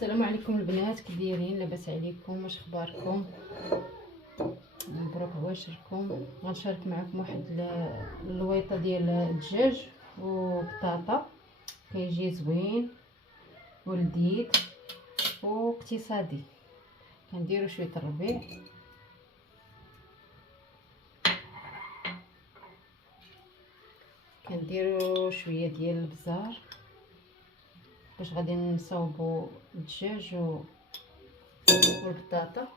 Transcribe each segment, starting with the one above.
السلام عليكم البنات، كي دايرين؟ لاباس عليكم؟ واش اخباركم؟ مبروك عواشركم. غنشارك معكم واحد اللويطه ديال الدجاج وبطاطا، كيجي زوين ولذيذ واقتصادي. كنديروا شويه الربيع، كنديروا شويه ديال البزار باش غادي نصاوبوا الدجاج والبطاطا.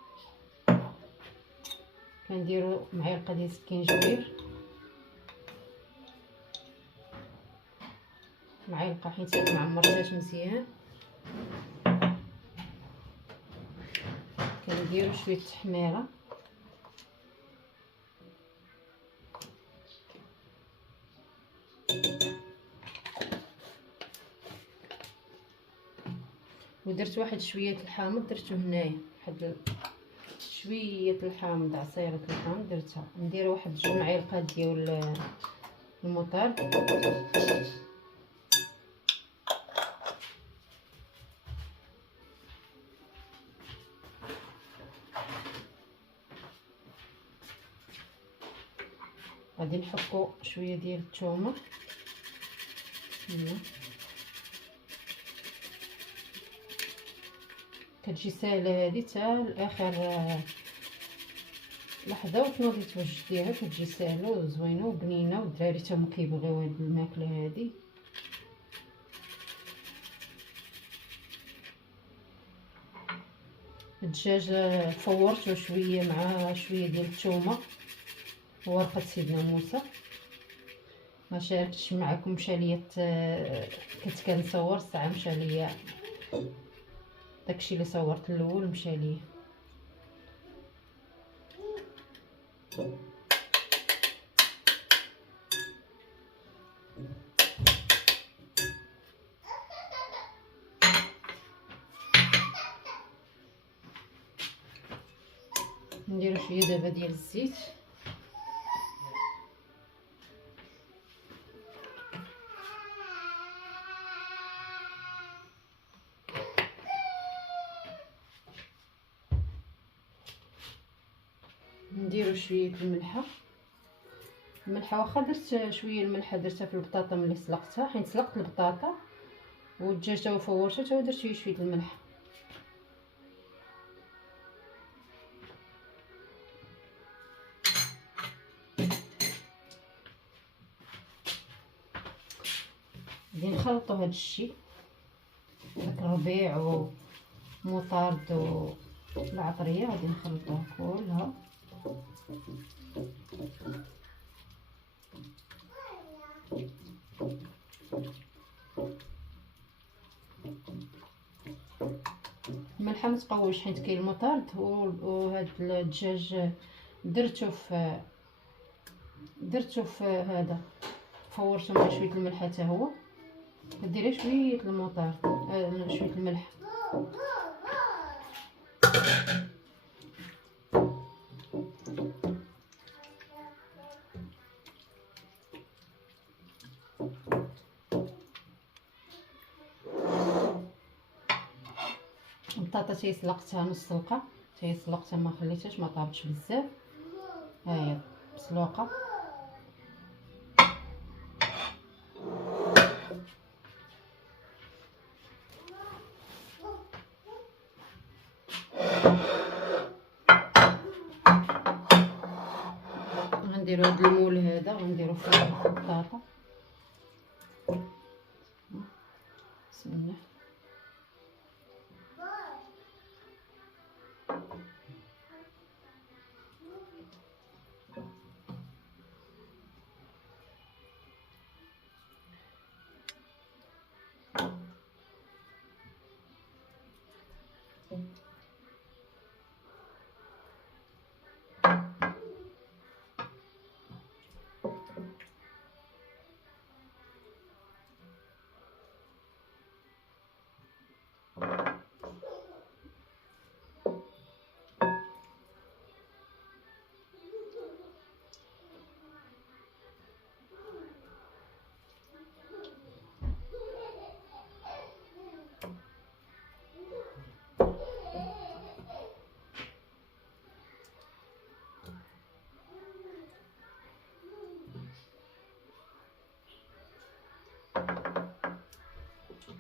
كنديروا معلقه ديال السكينجبير، معلقه حيت معمرتهاش مزيان. كنديروا شويه التحميره، ودرت واحد شويه الحامض، درتو هنايا واحد شويه الحامض، عصيره الحامض درتها. ندير واحد 2 معالق ديال المطارد، غادي نحكو شويه ديال الثومه هنا. كتجي ساهله هذه حتى لاخر لحظه وتنوضي توجد ديها، كتجي ساهله وزوينه وبنينه، والدراري تاهم كيبغيو هاد الماكله هذه. الدجاج فورته شويه مع شويه ديال الثومه وورقه سيدنا موسى. ما شاركتش معكم، مشى ليا كنت كنصور الساعه، مشى ليا داكشي اللي صورت الاول مشى ليا. نديرو شويه دابا ديال الزيت، نديرو شويه الملحه. الملحه واخا درت شويه الملحه درتها في البطاطا ملي سلقتها، حيت سلقت البطاطا والدجاج تا هو فورته تا هو درت فيه شويه الملح. غادي نخلطوا هذا الشيء، داك الربيع ومطارد والعطريه، غادي نخلطوها كلها. الملحه ما تقويش حيت كاين المطارد وهاد الدجاج درتو في هذا، فورته مع شويه الملح حتى هو. كديري شويه المطارد شويه الملح. البطاطا تيسلقتها نص سلقه، تيسلقتها ما خليتهاش ما طابتش بزاف. ها هي مسلوقه. غنديرو هاد المول هذا غنديرو فيه البطاطا. بسم الله.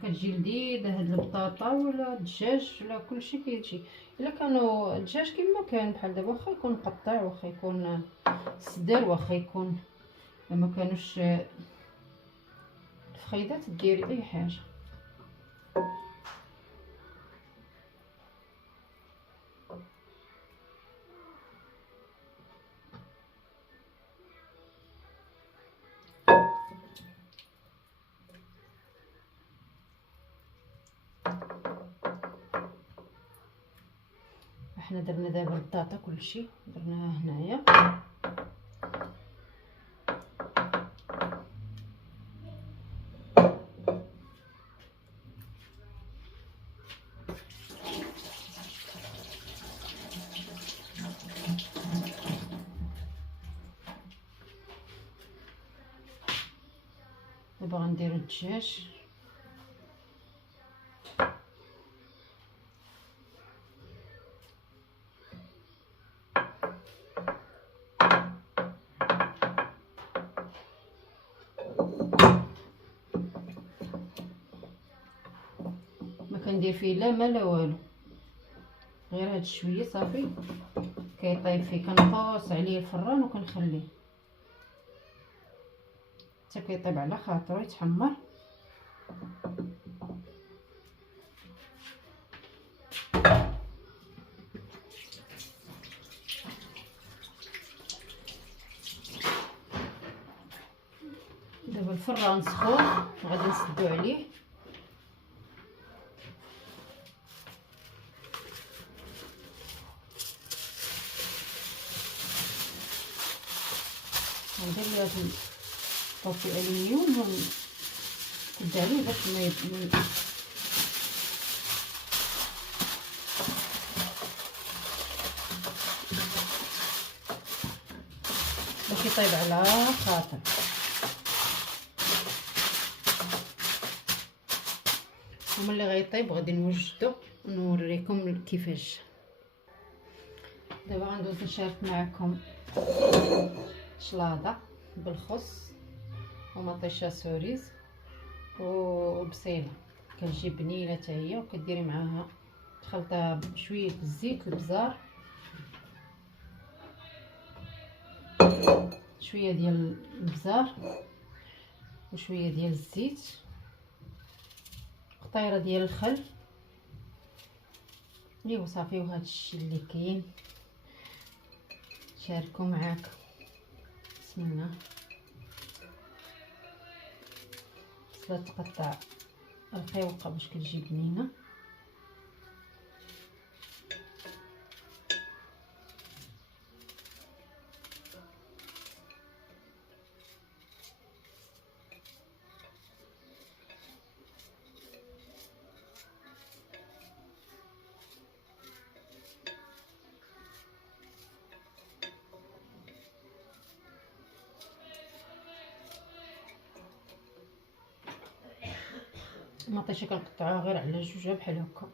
كتجي لذيذه هاد البطاطا ولا الدجاج ولا كلشي كيجي. الا كانوا الدجاج كما كان بحال دابا، واخا يكون مقطع، واخا يكون صدر، واخا يكون ما كانوش الفخيدات، ديري اي حاجه. احنا درنا دابا البطاطا كلشي درناها هنايا. دابا غنديرو الدجاج. ما كندير فيه لا ما لا والو، غير هاد شويه صافي كيطيب فيه. كنقص عليه الفران وكنخليه حتى كيطيب على خاطرو يتحمر. دابا الفران سخون غادي نسدو عليه. ندير ليه هاد الطوطي الومنيوم ونكد عليه باش ما باش يطيب على خاطر. وملي غيطيب غادي نوجدو ونوريكم كيفاش. دابا غندوز نشارك معكم شلاضه بالخس ومطيشه سوريز وبصيله، كتجي بنينه حتى هي. وكديري معاها خلطه بشويه الزيت، البزار، شويه ديال البزار وشويه ديال الزيت، قطيره ديال الخل. ايوا صافي. وهذا الشيء اللي كاين شاركو معاك. بسم الله. بصله تقطع رقيقه باش كتجي بنينه. المطيشه كنقطعوها غير على جوجها بحال هكا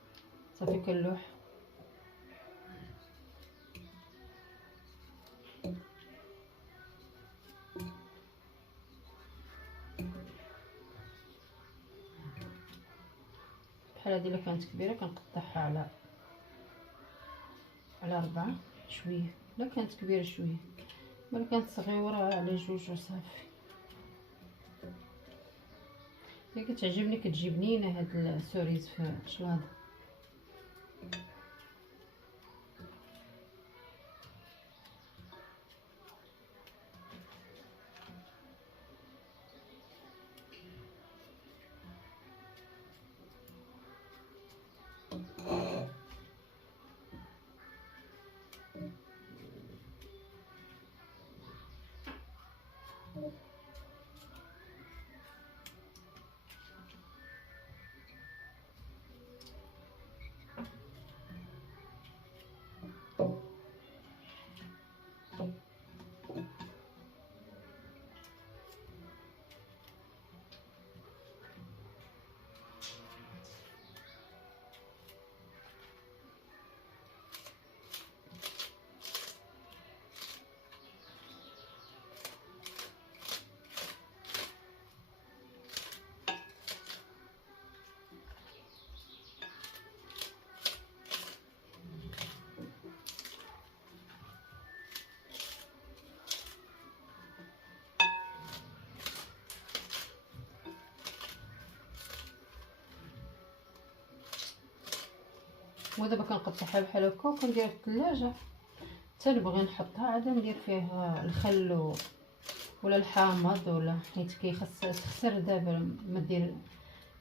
صافي. كنلوح بحال هادي. الا كانت كبيره كنقطعها على 4 شويه، الا كانت كبيره شويه، الا كانت صغيره على جوج وصافي. هي كتعجبني كتجي بنينه هاد السوريز في الشلاضه. ودابا كنقطعها بحال هكا وكنديرها في الثلاجه حتى نبغي نحطها عاد ندير فيها الخل ولا الحامض ولا، حيت كيخص تخسر دابا ما دير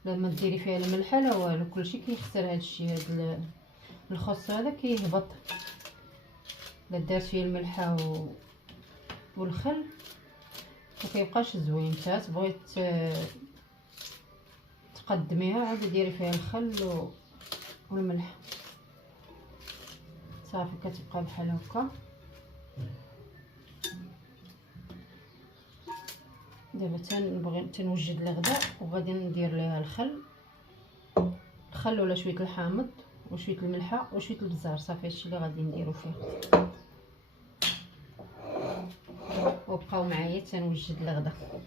لما ديري فيها الملحه لا والو، كلشي كيخسر هادشي. هاد الخس هذا كيهبط الا دارت فيه الملحه والخل ما كيبقاش زوين. حتى تبغي تقدميها عاد ديري فيها الخل والملح صافي كتبقى بحال هكا. دابا تنبغي تنوجد الغداء وغادي ندير ليها الخل ولا شويه الحامض وشويه الملحه وشويه البزار، صافي هادشي اللي غادي نديرو فيه. وبقاو معايا تنوجد الغداء.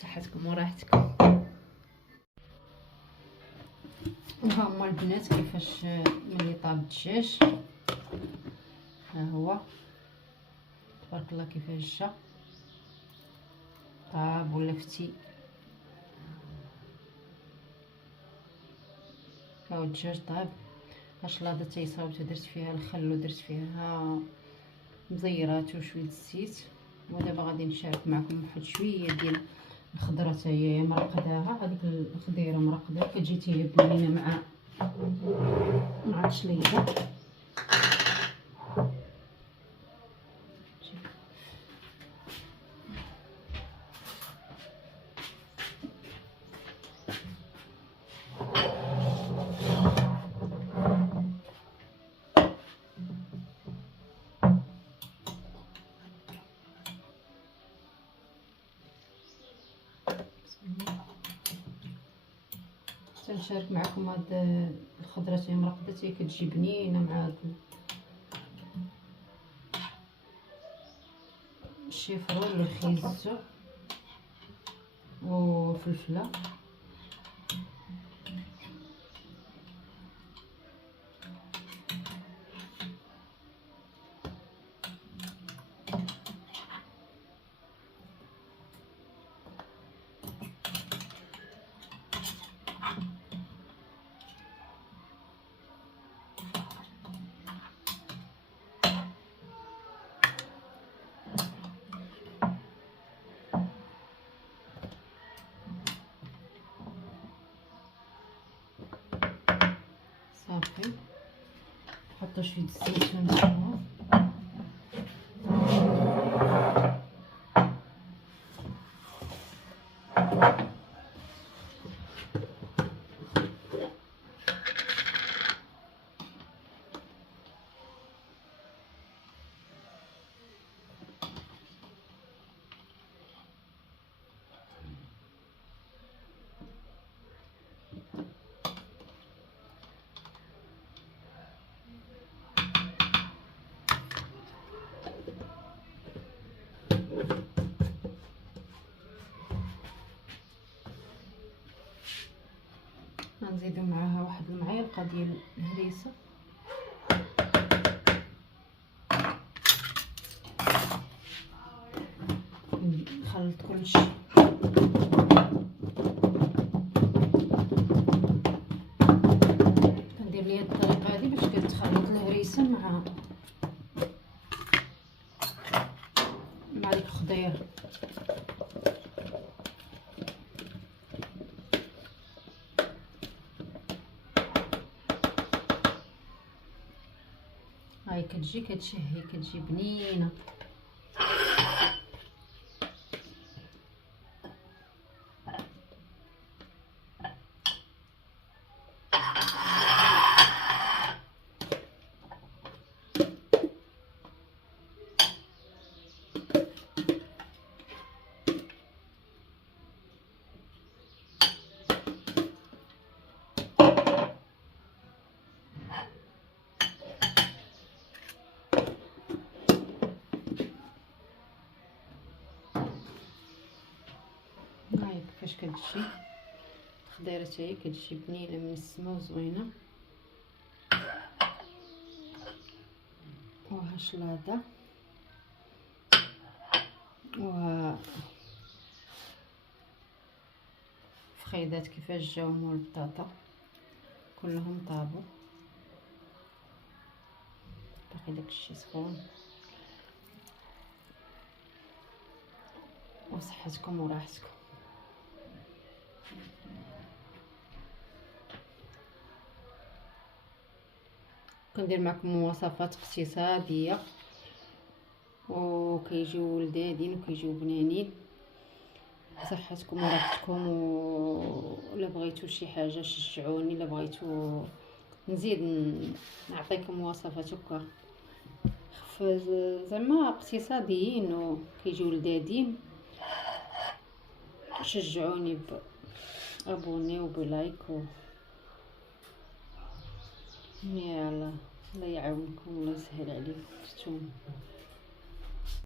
صحتكم وراحتكم. ها هما البنات كيفاش ملي طاب الدجاج، ها هو تبارك الله كيفاش جا طاب ولا فتي. ها هو الدجاج طاب. الشلاضه تيصاوبت درت فيها الخل ودرت فيها مزيرات وشويه الزيت. ودابا غادي نشارك معكم واحد شويه ديال الخضره حتى هي مرقداها. هذيك الخضيره مرقده كتجي حتى هي بنينه مع الشليضه. تنشارك معكم هاد الخضره تاهي مرقده تاهي كتجي بنينه مع هاد الشيفرول والخيزو وفلفله. صافي نحطو شويه الزيتون فيها. غنزيدو معاها واحد المعلقه ديال الهريسه. نخلط كلشي. كندير ليا الطريقه هذه باش كتخلط الهريسه مع ديك الخضير. هاي كتجي كتشهي كتجي بنينه. هاي كيفاش كتجي الخضيره حتى هي كتجي بنينه منسمه وزوينه. وها شلاضه وها فخيدات كيفاش جاو مول البطاطا كلهم طابوا. باقي داكشي سخون. وصحتكم وراحتكم. كندير معكم وصفات اقتصاديه وكيجيو لذاذين وكيجيو بنانين. صحتكم وراحتكم. ولا بغيتو شي حاجه شجعوني، الا بغيتو نزيد نعطيكم وصفات هكا زعما اقتصاديين وكيجيو لذاذين. شجعوني بابوني وبلايك يلا الله يعاونكم، الله يسهل عليكم.